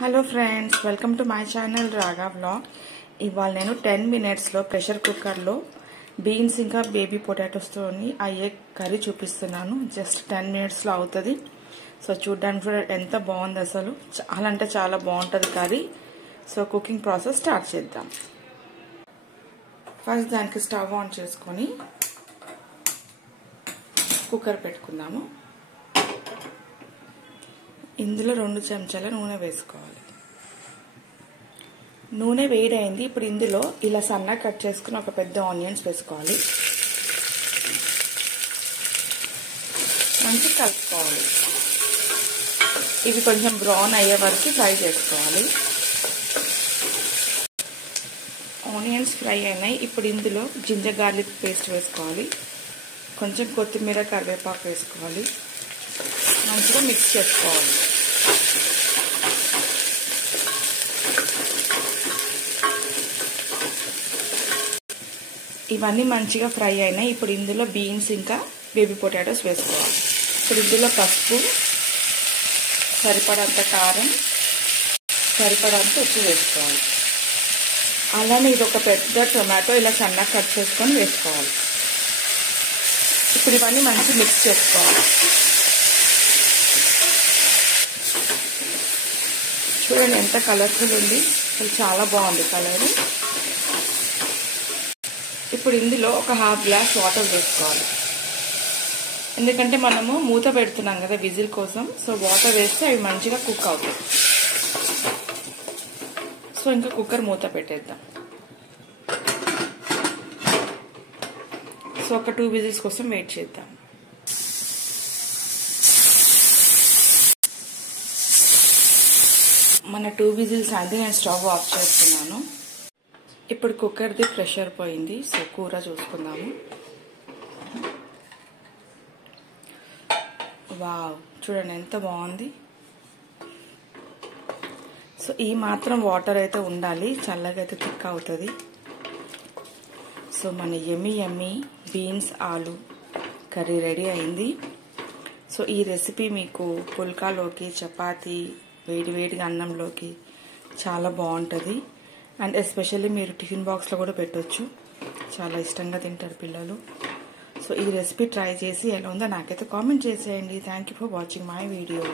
Hello friends, welcome to my channel రాగా vlog. ఇవాళ నేను 10 minutesలో ప్రెషర్ కుక్కర్లో బీన్స్ ఇంకా బేబీ పొటాటోస్తో అయ్యే కర్రీ చూపిస్తున్నాను. జస్ట్ 10 minutesలో అవుతుంది. సో చూడడానికి కూడా ఎంత బాగుంది, అసలు చాలా అంటే చాలా బాగుంటుంది curry. So cooking process start చేద్దాం. ఫస్ట్ దానికి స్టవ్ ఆన్ చేసుకొని కుక్కర్ పెట్టుకుందాము. ఇందులో 2 చెంచాల నూనె వేసుకోవాలి. నూనె వేడైంది. ఇప్పుడు ఇందులో ఇలా సన్నగా కట్ చేసుకుని ఒక పెద్ద ఆనియన్స్ వేసుకోవాలి. మంచిగా కలుపుకోవాలి. ఇవి కొంచెం బ్రౌన్ అయ్యే వరకు ఫ్రై చేసుకోవాలి. ఆనియన్స్ ఫ్రై అయినాయి. ఇప్పుడు ఇందులో జింజర్ గార్లిక్ పేస్ట్ వేసుకోవాలి. కొంచెం కొత్తిమీర కరివేపాకు వేసుకోవాలి. మంచిగా మిక్స్ చేసుకోవాలి. ఇవన్నీ మంచిగా ఫ్రై అయినాయి. ఇప్పుడు ఇందులో బీన్స్ ఇంకా బేబీ పొటాటోస్ వేసుకోవాలి. ఇప్పుడు ఇందులో పసుపు, సరిపడంత కారం, సరిపడంత ఉప్పు వేసుకోవాలి. అలానే ఇది ఒక పెద్ద టొమాటో ఇలా సన్నగా కట్ చేసుకొని వేసుకోవాలి. ఇప్పుడు ఇవన్నీ మంచి మిక్స్ చేసుకోవాలి. చూడండి ఎంత కలర్ఫుల్ ఉంది, అసలు చాలా బాగుంది కలర్. ఇప్పుడు ఇందులో ఒక ½ గ్లాస్ వాటర్ వేసుకోవాలి. ఎందుకంటే మనము మూత పెడుతున్నాం కదా విజిల్ కోసం. సో వాటర్ వేస్తే అవి మంచిగా కుక్ అవుతాయి. సో ఇంకా కుక్కర్ మూత పెట్టేద్దాం. సో ఒక 2 విజిల్స్ కోసం వెయిట్ చేద్దాం. మన 2 విజిల్స్ అయితే నేను స్టవ్ ఆఫ్ చేస్తున్నాను. ఇప్పుడు కుక్కర్ది ప్రెషర్ పోయింది. సో కూర చూసుకుందాము. వావ్, చూడండి ఎంత బాగుంది. సో ఈ మాత్రం వాటర్ అయితే ఉండాలి, చల్లగా అయితే థిక్ అవుతుంది. సో మన యమ్మీ బీన్స్ ఆలు కర్రీ రెడీ అయింది. సో ఈ రెసిపీ మీకు పుల్కాలోకి, చపాతీ, వేడివేడిగా అన్నంలోకి చాలా బాగుంటుంది. అండ్ ఎస్పెషల్లీ మీరు టిఫిన్ బాక్స్లో కూడా పెట్టవచ్చు. చాలా ఇష్టంగా తింటారు పిల్లలు. సో ఈ రెసిపీ ట్రై చేసి ఎలా ఉందో నాకైతే కామెంట్ చేసేయండి. Thank you for watching my video.